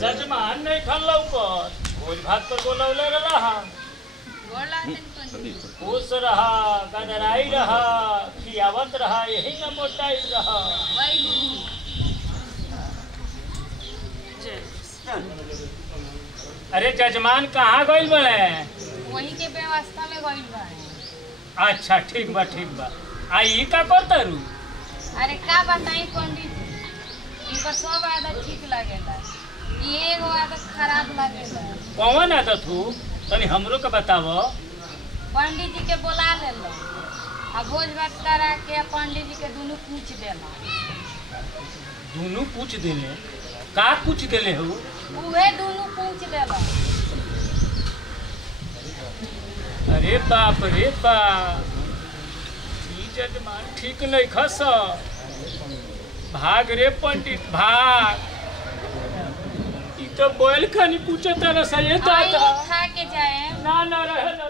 जजमान नहीं खल लौकर भोज भात पर बोलौले रहा खुश रहा गदराई रहा खियावत रहा यही न मोटाई रहा। अरे जजमान कहाँ गइल बड़े? वही के व्यवस्था में गइल बा। अच्छा ठीक बा ठीक बा। आई का करतरू? अरे का बताई पंडित जी, इनका सब आदत ठीक लगेला, ये एगो आदत खराब लगेला। कौन आदत हो तनी हमरो के बतावो। पंडित जी के बुला लेलो आ भोज भात करा के पंडित जी के दोनों पूछ देला। दोनों पूछ देले? का पूछ देले हो? उहे दोनों पूछ देला। अरे बाप रे बाप, ई जजमान ठीक नहीं खस। भाग रे पंडित भाग, ई तो बैल खानी पूछता ना सही तो खा के जाए ना रहे ना।